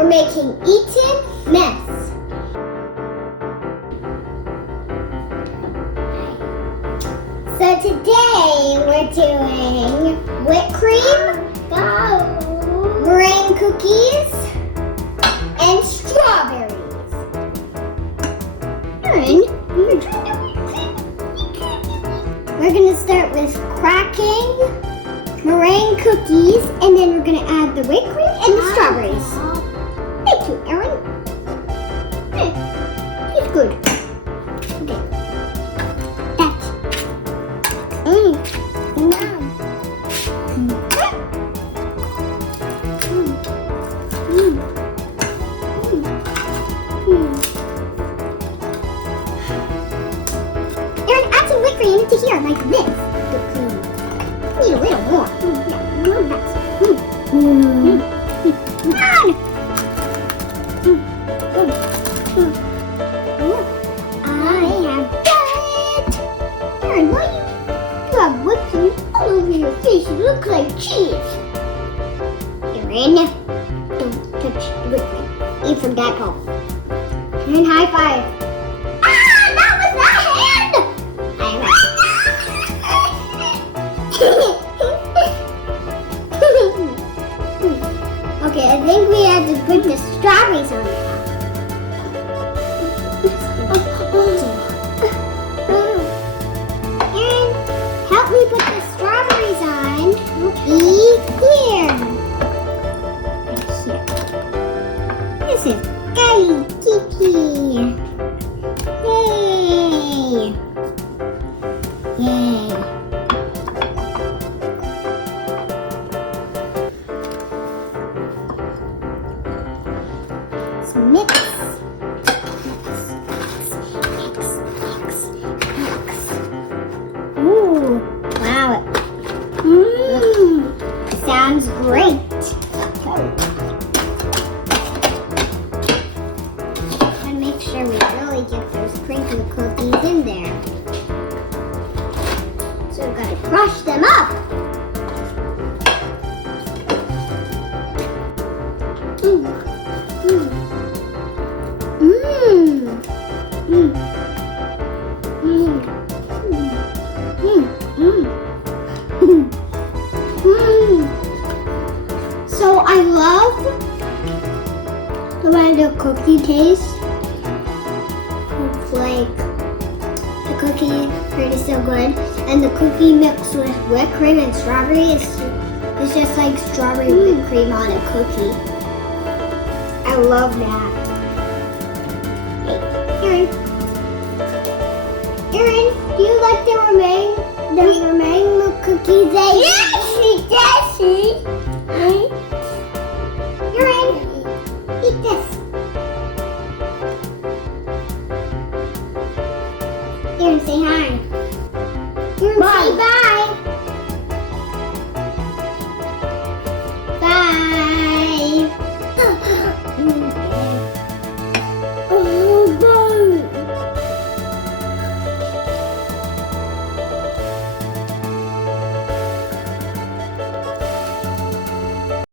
we're making Eaten Mess. So today we're doing whipped cream, meringue cookies, and strawberries. Erin, you're trying to whip cream. We're gonna start with cracking meringue cookies, and then we're gonna add the whipped cream and the strawberries. Thank you, Erin. It's good. Okay. That's. Erin, add some whipped cream to here, like this. Need a little more. I have done it! Erin, why you have whipped cream all over your face? You look like cheese. Erin, don't touch the whipped cream. You forgot how. And high five. Ah, that was the hand! Okay, I think we have to put the strawberries on it. Erin, help me put the strawberries on. Here. Right here. This is Sky Kiki. Yay! Yay! So mix. Ooh, wow. Sounds great. Gotta make sure we really get those crinkle cookies in there. So we've got to crush them up. So I love the way the cookie tastes. It's like the cookie fruit is so good, and the cookie mixed with whipped cream and strawberry is just like strawberry whipped cream on a cookie. I love that. Hey, Erin, do you like the meringue cookies? Yes, she does. Erin, eat this. Erin, say hi. Erin, say bye.